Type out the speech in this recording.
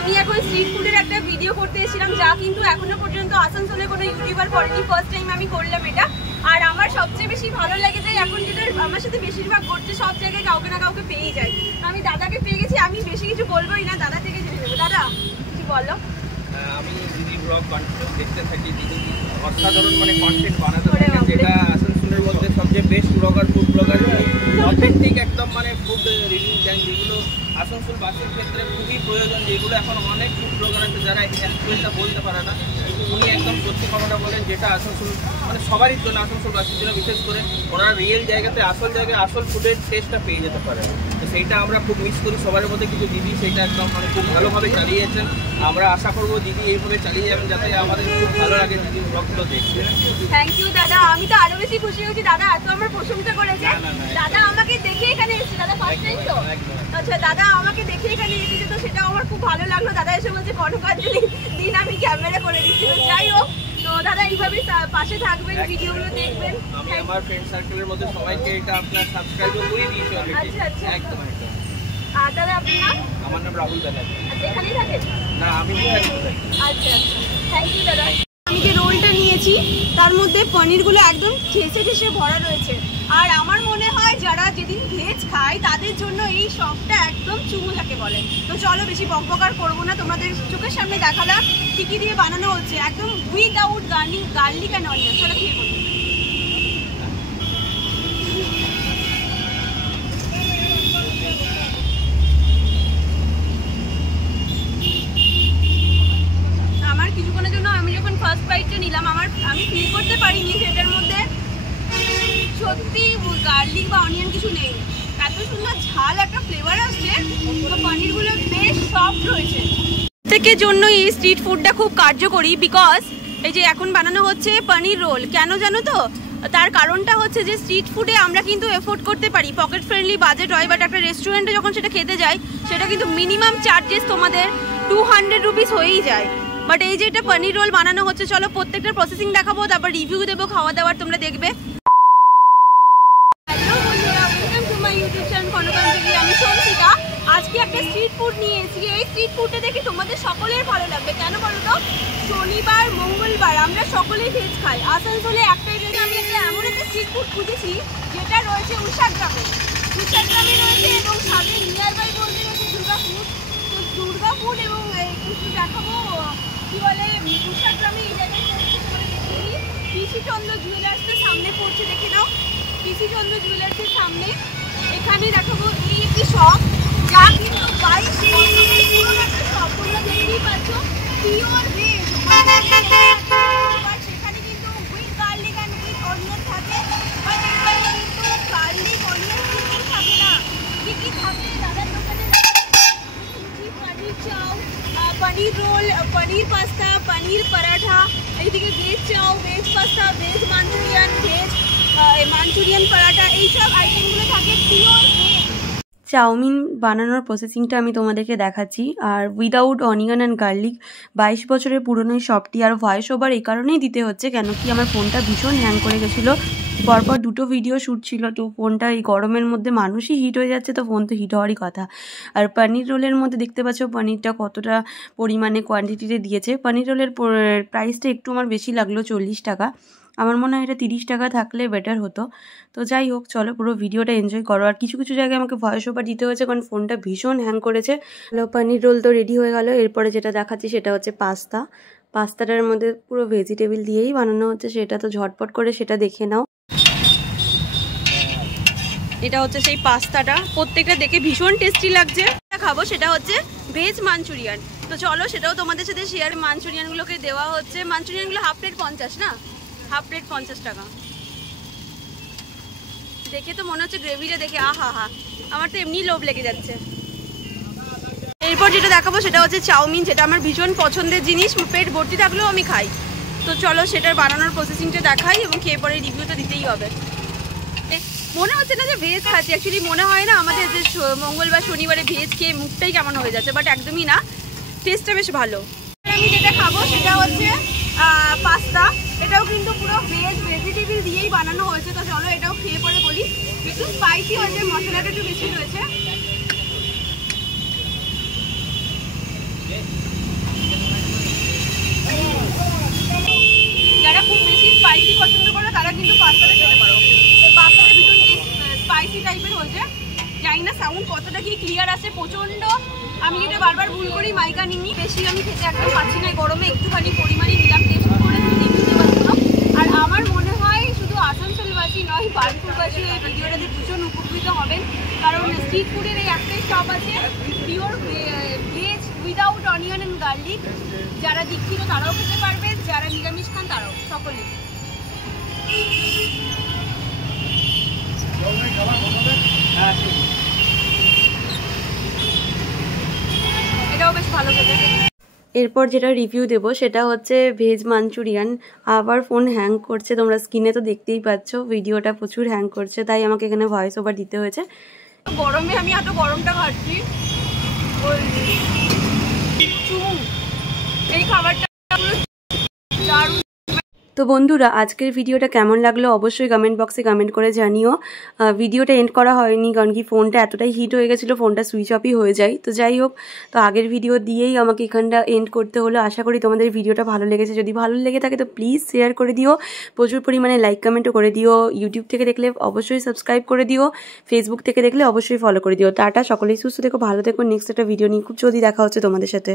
আমি এখন স্ট্রিট ফুডের একটা ভিডিও করতে এসেছিলাম, যা কিন্তু এখনো পর্যন্ত আসানসোলে কোনো ইউটিউবার করেনি। ফার্স্ট টাইম আমি করলাম এটা। আর আমার সবচেয়ে বেশি ভালো লাগে যে এখন যেটা আমার সাথে বেশিরভাগ করছে, সব জায়গায় কাউকে না কাউকে পেয়েই যায়। আমি দাদাকে পেয়ে গেছি, আমি বেশি কিছু বলবোই না, দাদা থেকে জেনে নেবো। দাদা কিছু বলো। আমি দিদি ব্লগ কন্টেন্ট দেখতে থাকি, দিদি অসাধারণ মানে কন্টেন্ট বানাতে থাকে, যেটা আসানসোলের মধ্যে সবচেয়ে best blogger, food blogger, authentic একদম মানে ফুড রিভিউ দেন, যেগুলো আসানসোলবাসীর ক্ষেত্রে খুবই প্রয়োজন। যেগুলো এখন অনেক ফুড ব্লগার আছে যারা অ্যাকচুয়ালটা বলতে পারে না, কিন্তু উনি একদম সত্যি কথাটা বলেন, যেটা আসানসোল মানে সবারই জন্য, আসানসোলবাসীর জন্য বিশেষ করে ওনারা রিয়েল জায়গাতে আসল জায়গায় আসল ফুডের টেস্টটা পেয়ে যেতে পারে। তো সেইটা আমরা খুব মিস করি সবার মধ্যে, কিন্তু দিদি সেইটা একদম মানে খুব ভালোভাবে চালিয়েছেন। আমরা আশা করবো দিদি এইভাবে চালিয়ে যাবেন, যাতে আমাদের খুব ভালো লাগে দিদির ব্লগগুলো দেখতে। থ্যাংক ইউ দাদা, আমি তো আরো বেশি খুশি হয়েছি, দাদা এত আমার প্রশংসা করেছে। দাদা আমাকে দেখে এখানে এসেছে, দাদা ফার্স্ট টাইম তো? আচ্ছা, দাদা আমাকে দেখে এখানে এসেছে, তো সেটা আমার খুব ভালো লাগলো। দাদা এসে বলছে কনকাঞ্জলি দিন আমি ক্যামেরা করে দিচ্ছি। যাই হোক, তো দাদা এইভাবে পাশে থাকবেন, ভিডিওগুলো দেখবেন। আমি আমার ফ্রেন্ড সার্কেলের মধ্যে সবাইকে এটা আপনার সাবস্ক্রাইব করে দিয়েছি অলরেডি। আচ্ছা একদম। আর দাদা আপনার নাম? আমার নাম রাহুল ব্যানার্জি। আচ্ছা, এখানেই থাকেন? না, আমি আচ্ছা, থ্যাংক ইউ দাদা। আমি যে রোলটা নিয়েছি তার মধ্যে পনিরগুলো একদম ঠেসে ঠেসে ভরা রয়েছে। আর আমার মনে হয় যারা যেদিন ভেজ খায় তাদের জন্য এই শপটা একদম চুমু যাকে বলে। তো চলো বেশি বকবকার করবো না, তোমাদের চোখের সামনে দেখালাম কী কী দিয়ে বানানো হচ্ছে, একদম উইদাউট গার্লিক অ্যান্ড অনিয়ন। চলো খেয়ে বলি। আমার কিছুক্ষণের জন্য আমি যখন ফার্স্ট বাইটটা নিলাম, আমি ফিল করতে পারিনি যে এটার মধ্যে সত্যি গার্লিক বা অনিয়ন কিছু নেই। এত সুন্দর ঝাল একটা ফ্লেভার আসছে, তো পনিরগুলো বেশ সফট রয়েছে। প্রত্যেকের জন্য এই স্ট্রিট ফুডটা খুব কার্যকরী, বিকজ এই যে এখন বানানো হচ্ছে পনির রোল। কেন জানো তো? তার কারণটা হচ্ছে যে স্ট্রিট ফুডে আমরা কিন্তু এফোর্ড করতে পারি, পকেট ফ্রেন্ডলি বাজেট হয়, বাট একটা রেস্টুরেন্টে যখন সেটা খেতে যাই সেটা কিন্তু মিনিমাম চার্জেস তোমাদের 200 রুপিস হয়েই যায়। বাট এই যে এটা পনির রোল বানানো হচ্ছে, চলো প্রত্যেকটা প্রসেসিং দেখাবো, তারপর রিভিউ দেবো খাওয়া দাওয়ার, তোমরা দেখবে। হ্যালো বন্ধুরা, welcome to my YouTube channel Kanakanjali. আমি সংসিতা। আজকে একটা স্ট্রিট ফুড নিয়ে এসেছি। এই স্ট্রিট ফুডটা দেখে তোমাদের সকলের ভালো লাগবে। কেন বলো তো? শনিবার মঙ্গলবার আমরা সকলেই ভেজ খাই। আসানসোলে একটাই জায়গায় আমি এমন একটা স্ট্রিট ফুড খুঁজেছি যেটা রয়েছে উষাগ্রামে রয়েছে, এবং সাথে নিয়ার বাই বলতে রয়েছে দুর্গাপুর। তো দুর্গাপুর এবং একটু দেখাবো কি বলে উষাগ্রামে এই জায়গায় পিসিচন্দ্র জুয়েলার্সের সামনে পড়ছে, দেখে নাও। পিসিচন্দ্র জুয়েলার্সের সামনে এখানে দেখাবো এই একটি শপ, যা কিন্তু 22 বছরের পুরনো একটা শপ। তোমরা দেখতেই পাচ্ছ পিওর ভেজ, সেখানে কিন্তু with garlic and with onion থাকে। বাট এখানে কিন্তু গার্লিক অনিয়ন কিন্তু থাকে না। কি কি থাকে দাদার দোকানে? Paneer chow, paneer roll, paneer pasta, paneer paratha, এইদিকে veg chow, veg pasta, veg Manchurian, veg Manchurian paratha, এইসব আইটেমগুলো থাকে পিওর ভেজ। চাউমিন বানানোর প্রসেসিংটা আমি তোমাদেরকে দেখাচ্ছি। আর উইদাউট অনিয়ন অ্যান্ড গার্লিক, 22 বছরের পুরনো এই শপটি। আর ভয়েস ওভার এই কারণেই দিতে হচ্ছে কেন কি আমার ফোনটা ভীষণ হ্যাং করে গেছিলো, পরপর দুটো ভিডিও শ্যুট ছিল, তো ফোনটা এই গরমের মধ্যে মানুষই হিট হয়ে যাচ্ছে, তো ফোন তো হিট হওয়ারই কথা। আর পনির রোলের মধ্যে দেখতে পাচ্ছ পনিরটা কতটা পরিমাণে কোয়ান্টিটিতে দিয়েছে। পনির রোলের প্রাইসটা একটু আমার বেশি লাগলো, 40 টাকা। আমার মনে হয় এটা 30 টাকা থাকলে বেটার হতো। তো যাই হোক, চলো পুরো ভিডিওটা এনজয় করো। আর কিছু কিছু জায়গায় আমাকে ভয়েস ওভার দিতে হয়েছে কারণ ফোনটা ভীষণ হ্যাং করেছে। পনির রোল তো রেডি হয়ে গেল। এরপরে যেটা দেখাচ্ছি সেটা হচ্ছে পাস্তাটার মধ্যে পুরো ভেজিটেবল দিয়েই বানানো হচ্ছে, সেটা তো ঝটপট করে সেটা দেখে নাও। এটা হচ্ছে সেই পাস্তাটা, প্রত্যেকটা দেখে ভীষণ টেস্টি লাগছে। খাবো সেটা হচ্ছে ভেজ মাঞ্চুরিয়ান। তো চলো সেটাও তোমাদের সাথে শেয়ার। মাঞ্চুরিয়ানগুলোকে দেওয়া হচ্ছে, মাঞ্চুরিয়ানগুলো হাফ প্লেট 50 না, হাফ প্লেট 50 টাকা। দেখে তো মনে হচ্ছে গ্রেভিটা দেখে আহা হা, আমার তো এমনি লোভ লেগে যাচ্ছে। এরপর যেটা দেখাবো সেটা হচ্ছে চাউমিন, যেটা আমার ভীষণ পছন্দের জিনিস, পেট ভর্তি থাকলেও আমি খাই। তো চলো সেটার বানানোর প্রসেসিংটা দেখাই এবং খেয়ে পরে রিভিউটা দিতেই হবে। মনে হচ্ছে না যে ভেজ খাচ্ছি, অ্যাকচুয়ালি মনে হয় না আমাদের যে মঙ্গলবার শনিবারে ভেজ খেয়ে মুখটাই কেমন হয়ে যাচ্ছে, বাট একদমই না, টেস্টটা বেশ ভালো। আমি যেটা খাবো সেটা হচ্ছে পাস্তা। এটাও কিন্তু পুরো ভেজিটেবল দিয়েই বানানো হয়েছে। তো চলো এটাও খেয়ে পরে বলি। একটু স্পাইসি হয়েছে, মশলাটা একটু বেশি রয়েছে। যারা খুব বেশি স্পাইসি পছন্দ করে তারা কিন্তু পাস্তাটা খেতে পারো। পাস্তাটা ভীষণ স্পাইসি টাইপের হয়েছে, জানি না সাউন্ড কতটা কি ক্লিয়ার আছে। প্রচণ্ড আমি যেটা বারবার ভুল করি মাইকা নিই, বেশি আমি খেতে একদম পাচ্ছি না, গরমে একটুখানি পরিমাণে নিলাম, টেস্ট করে রিভিউ দেওয়ার জন্য। আর আমার মনে হয় শুধু আসানসোলবাসী নয়, বার্নপুরবাসী এই ভিডিওটাতে ভীষণ উপকৃত হবেন, কারণ স্ট্রিট ফুডের এই একটাই শপ আছে pure veg without onion and garlic. যারা দীক্ষিত তারাও খেতে পারবে, যারা নিরামিষ খান তারাও, সকলেই। এটাও বেশ ভালো খেতে। এরপর যেটা রিভিউ দেব সেটা হচ্ছে ভেজ মাঞ্চুরিয়ান। আবার ফোন হ্যাং করছে, তোমরা স্ক্রিনে তো দেখতেই পাচ্ছ, ভিডিওটা প্রচুর হ্যাং করছে, তাই আমাকে এখানে ভয়েস ওভার দিতে হয়েছে। গরমে আমি এত গরমটা খাচ্ছি, এই খাবারটা দারুণ। তো বন্ধুরা, আজকের ভিডিওটা কেমন লাগলো অবশ্যই কমেন্ট বক্সে কমেন্ট করে জানিও। ভিডিওটা এন্ড করা হয়নি কারণ কি ফোনটা এতটাই হিট হয়ে গেছিলো, ফোনটা সুইচ অফই হয়ে যায়। তো যাই হোক, তো আগের ভিডিও দিয়েই আমাকে এখানটা এন্ড করতে হলো। আশা করি তোমাদের ভিডিওটা ভালো লেগেছে। যদি ভালো লেগে থাকে তো প্লিজ শেয়ার করে দিও, প্রচুর পরিমাণে লাইক কমেন্টও করে দিও। ইউটিউব থেকে দেখলে অবশ্যই সাবস্ক্রাইব করে দিও, ফেসবুক থেকে দেখলে অবশ্যই ফলো করে দিও। টাটা, সকলেই সুস্থ থেকো, ভালো থেকো। নেক্সট একটা ভিডিও নিয়ে খুব জলদি দেখা হচ্ছে তোমাদের সাথে।